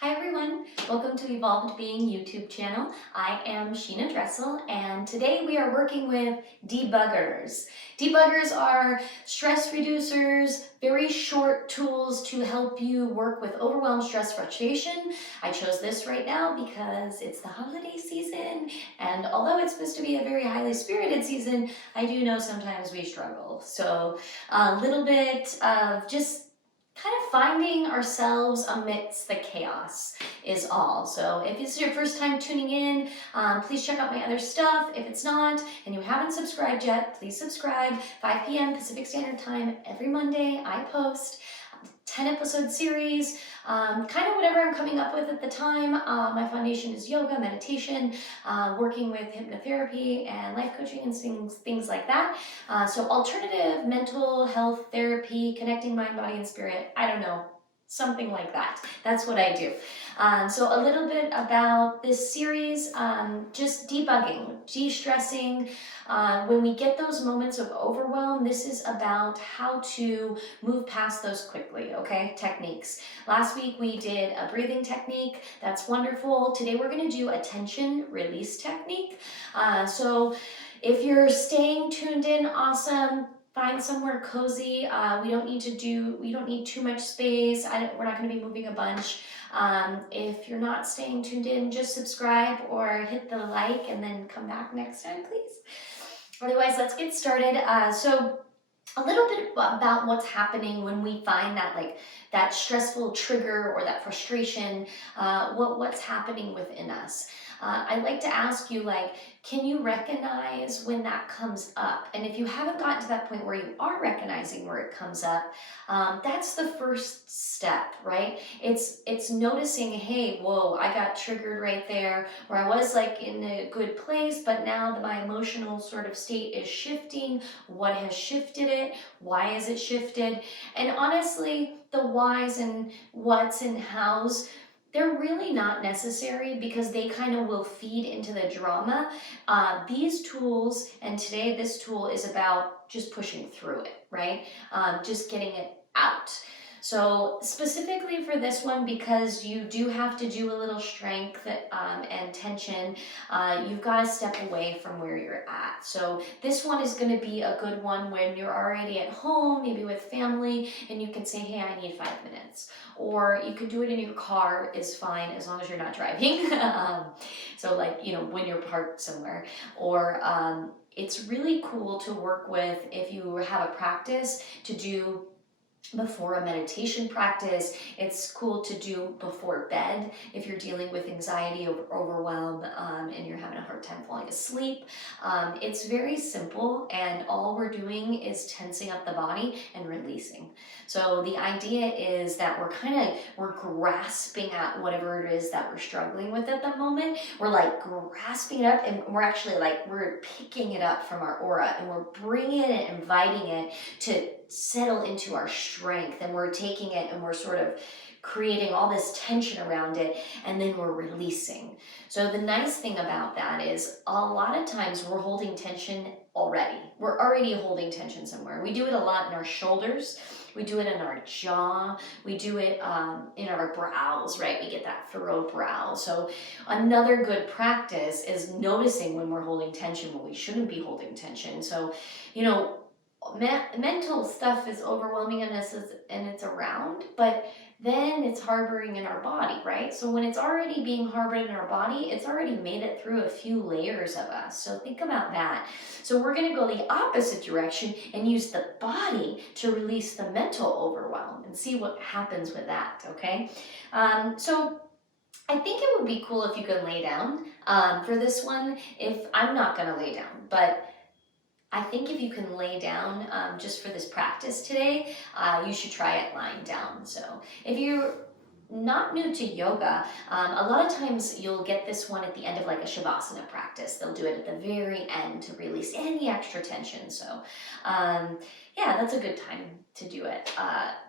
Hi everyone, welcome to Evolved Being YouTube channel. I am Sheena Dressel and today we are working with debuggers. Debuggers are stress reducers, very short tools to help you work with overwhelm, stress, frustration. I chose this right now because it's the holiday season, and although it's supposed to be a very highly spirited season, I do know sometimes we struggle. So a little bit of just kind of finding ourselves amidst the chaos is all. So if this is your first time tuning in, please check out my other stuff. If it's not and you haven't subscribed yet, please subscribe. 5 p.m. Pacific Standard Time every Monday I post 10 episode series, kind of whatever I'm coming up with at the time. My foundation is yoga, meditation, working with hypnotherapy and life coaching and things like that. So alternative mental health therapy, connecting mind, body, and spirit. I don't know, something like that. That's what I do. So a little bit about this series, just debugging, de-stressing. When we get those moments of overwhelm, this is about how to move past those quickly, okay? Techniques. Last week we did a breathing technique. That's wonderful. Today we're going to do a tension release technique. So if you're staying tuned in, awesome. Find somewhere cozy. We don't need too much space. We're not going to be moving a bunch. If you're not staying tuned in, just subscribe or hit the like and then come back next time, please. Otherwise, let's get started. So a little bit about what's happening when we find that stressful trigger or that frustration, what's happening within us. I'd like to ask you, can you recognize when that comes up? And if you haven't gotten to that point where you are recognizing where it comes up, that's the first step, right? It's noticing, hey, whoa, I got triggered right there, or I was in a good place, but now my emotional sort of state is shifting. What has shifted it? Why is it shifted? And honestly, the whys and whats and hows, they're really not necessary because they kind of will feed into the drama. These tools, and today this tool is about just pushing through it, right? Just getting it out. So specifically for this one, because you do have to do a little strength and tension, you've got to step away from where you're at. So this one is going to be a good one when you're already at home, maybe with family, and you can say, hey, I need 5 minutes. Or you could do it in your car, is fine as long as you're not driving. So when you're parked somewhere. Or it's really cool to work with if you have a practice to do before a meditation practice. It's cool to do before bed if you're dealing with anxiety or overwhelm and you're having a hard time falling asleep. It's very simple, and all we're doing is tensing up the body and releasing. So the idea is that we're grasping at whatever it is that we're struggling with at the moment. We're grasping it up, and we're actually we're picking it up from our aura, and we're bringing it and inviting it to settle into our strength, and we're taking it and we're sort of creating all this tension around it, and then we're releasing. So the nice thing about that is a lot of times we're holding tension already. We're already holding tension somewhere. We do it a lot in our shoulders. We do it in our jaw. We do it in our brows, right? We get that furrowed brow. So another good practice is noticing when we're holding tension, when we shouldn't be holding tension. So, mental stuff is overwhelming us and it's around, but then it's harboring in our body, right? So when it's already being harbored in our body, it's already made it through a few layers of us. So think about that. So we're going to go the opposite direction and use the body to release the mental overwhelm and see what happens with that, okay? So I think it would be cool if you could lay down for this one. If I'm not going to lay down, but I think if you can lay down just for this practice today, you should try it lying down. So if you're not new to yoga, a lot of times you'll get this one at the end of a shavasana practice. They'll do it at the very end to release any extra tension. So yeah, that's a good time to do it.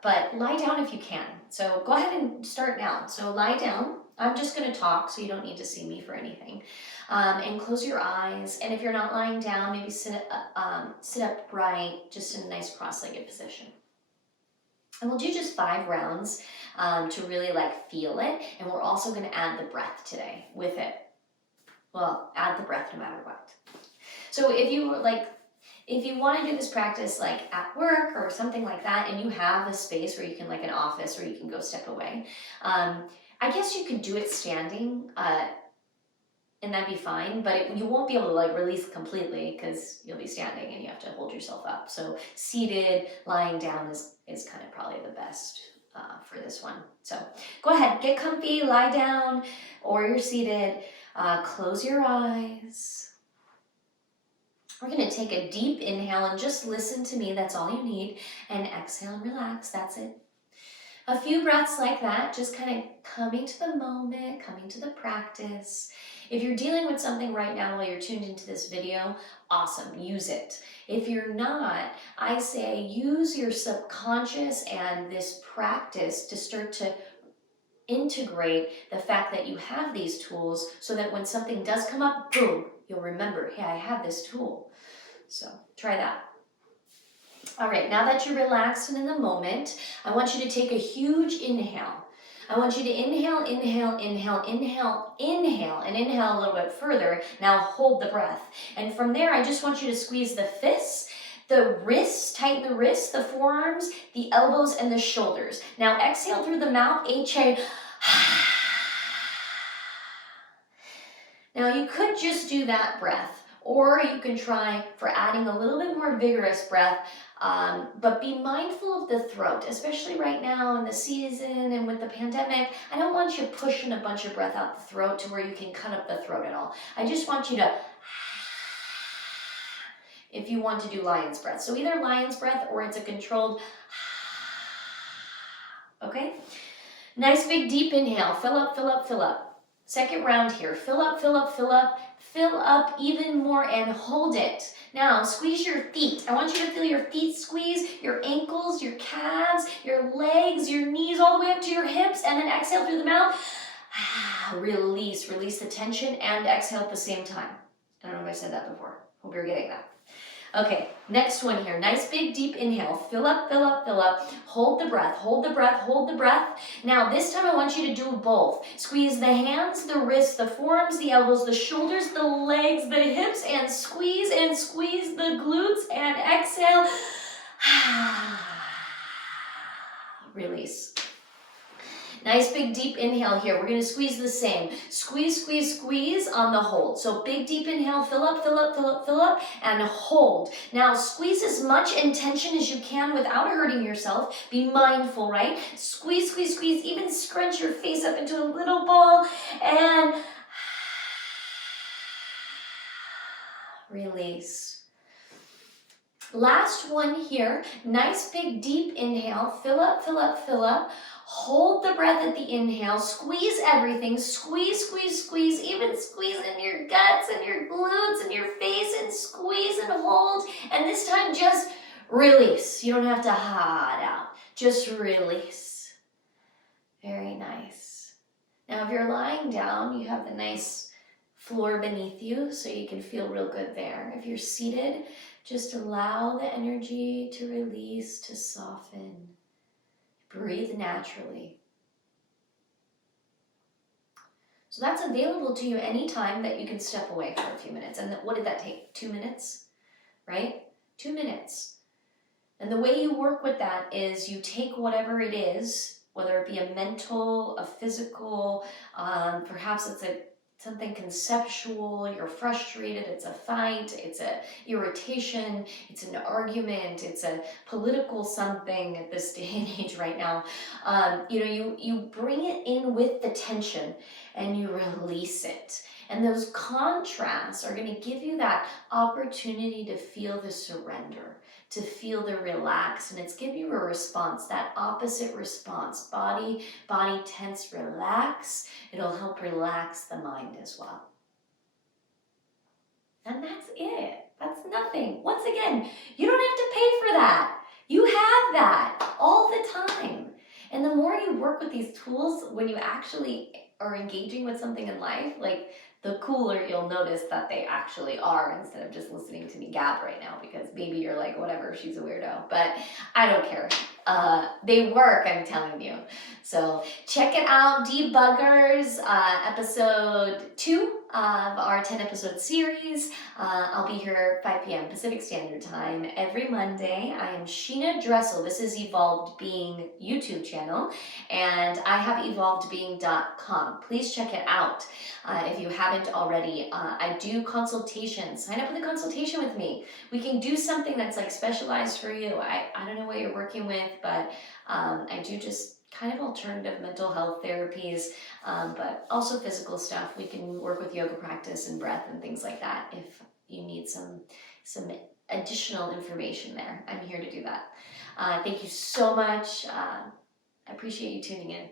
But lie down if you can. So go ahead and start now. So lie down. I'm just going to talk, so you don't need to see me for anything. And close your eyes. And if you're not lying down, maybe sit upright, just in a nice cross-legged position. And we'll do just 5 rounds to really like feel it. And we're also gonna add the breath today with it. Well, add the breath no matter what. So if you want to do this practice like at work or something like that, and you have a space where you can, like an office where you can go step away, I guess you could do it standing, and that'd be fine, but you won't be able to like release completely because you'll be standing and you have to hold yourself up. So seated, lying down is kind of probably the best for this one. So go ahead, get comfy, lie down, or you're seated. Close your eyes. We're going to take a deep inhale and just listen to me. That's all you need. And exhale and relax. That's it. A few breaths like that, just kind of coming to the moment, coming to the practice. If you're dealing with something right now while you're tuned into this video, awesome, use it. If you're not, I say use your subconscious and this practice to start to integrate the fact that you have these tools so that when something does come up, boom, you'll remember, hey, I have this tool. So try that. All right, now that you're relaxed and in the moment, I want you to take a huge inhale. I want you to inhale, inhale, inhale, inhale, inhale, and inhale a little bit further. Now hold the breath. And from there, I just want you to squeeze the fists, the wrists, tighten the wrists, the forearms, the elbows, and the shoulders. Now exhale through the mouth, H-A. Now you could just do that breath, or you can try for adding a little bit more vigorous breath, but be mindful of the throat, especially right now in the season and with the pandemic. I don't want you pushing a bunch of breath out the throat to where you can cut up the throat at all. I just want you to, if you want to do lion's breath. So either lion's breath or it's a controlled, okay? Nice big deep inhale, fill up, fill up, fill up. Second round here, fill up, fill up, fill up, fill up even more and hold it. Now squeeze your feet. I want you to feel your feet squeeze, your ankles, your calves, your legs, your knees, all the way up to your hips, and then exhale through the mouth. Release, release the tension and exhale at the same time. I don't know if I said that before. Hope you're getting that. Okay, next one here. Nice big deep inhale. Fill up, fill up, fill up. Hold the breath, hold the breath, hold the breath. Now this time I want you to do both. Squeeze the hands, the wrists, the forearms, the elbows, the shoulders, the legs, the hips, and squeeze the glutes and exhale. Release. Nice big deep inhale here. We're going to squeeze the same. Squeeze, squeeze, squeeze on the hold. So big deep inhale, fill up, fill up, fill up, fill up, and hold. Now squeeze as much intention as you can without hurting yourself. Be mindful, right? Squeeze, squeeze, squeeze. Even scrunch your face up into a little ball and release. Last one here. Nice big deep inhale. Fill up, fill up, fill up. Hold the breath at the inhale, squeeze everything, squeeze, squeeze, squeeze, even squeeze in your guts and your glutes and your face and squeeze and hold. And this time just release. You don't have to ha it out, just release. Very nice. Now if you're lying down, you have the nice floor beneath you so you can feel real good there. If you're seated, just allow the energy to release, to soften. Breathe naturally. So that's available to you anytime that you can step away for a few minutes. And what did that take? 2 minutes, right? 2 minutes. And the way you work with that is you take whatever it is, whether it be a mental, a physical, perhaps it's something conceptual, you're frustrated, it's a fight, it's a irritation, it's an argument, it's a political something at this day and age right now. You bring it in with the tension and you release it. And those contrasts are going to give you that opportunity to feel the surrender, to feel the relax, and it's give you a response, that opposite response. Body tense, relax. It'll help relax the mind as well. And that's it. That's nothing. Once again, you don't have to pay for that. You have that all the time. And the more you work with these tools, when you actually are engaging with something in life, like the cooler you'll notice that they actually are, instead of just listening to me gab right now, because maybe you're like, whatever, she's a weirdo. But I don't care. They work, I'm telling you. So check it out, Debuggers, episode 2 of our 10 episode series. I'll be here 5 p.m. Pacific Standard Time every Monday. I am Sheena Dressel. This is Evolved Being YouTube channel, and I have evolvedbeing.com. Please check it out if you haven't already. I do consultations. Sign up with a consultation with me. We can do something that's like specialized for you. I don't know what you're working with, but I do just kind of alternative mental health therapies, but also physical stuff. We can work with yoga practice and breath and things like that if you need some additional information there. I'm here to do that. Thank you so much. I appreciate you tuning in.